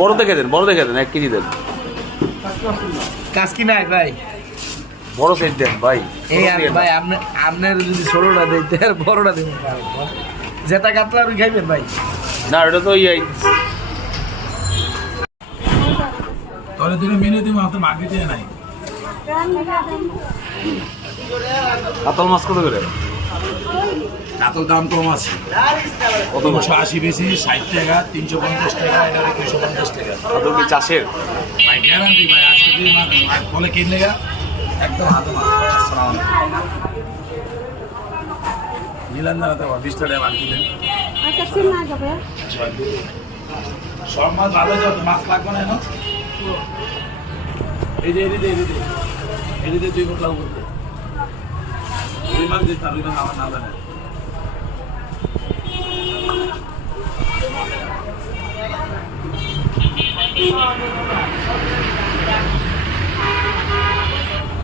বড় দেখে দেন, বড় দেখে দেন, 1 কেজি দেন। কাজ কি নাই ভাই? বড় সাইজ দেন ভাই। এই আর ভাই আপনার যদি ছোটটা দিতে আর বড়টা দিন, যেটা কাতলা আর খাইবেন ভাই। না এটা তো তাহলে তুমি মেনু তুমি আমাকে মাগি দিয়ে নাই। কাতল মাছ কত করে? কাতল দাম কম আছে, কত? 380 বেশি, 60 টাকা, 350 টাকা, এটা 250 টাকা। কাতল কি চাষের? ভাই গ্যারান্টি ভাই, আজকে তুমি মাছ বলে কিনলে একদম হাতে মাছ। মিলান দাঁড়াতে 20 টাকা মাছ কিনলেন। সব মাছ ভালো যাবে, মাছ লাগবে না। এই যে এদিকে 2 কোট লাগবে। দুই মাছ দিতে হবে, আমার না জানে।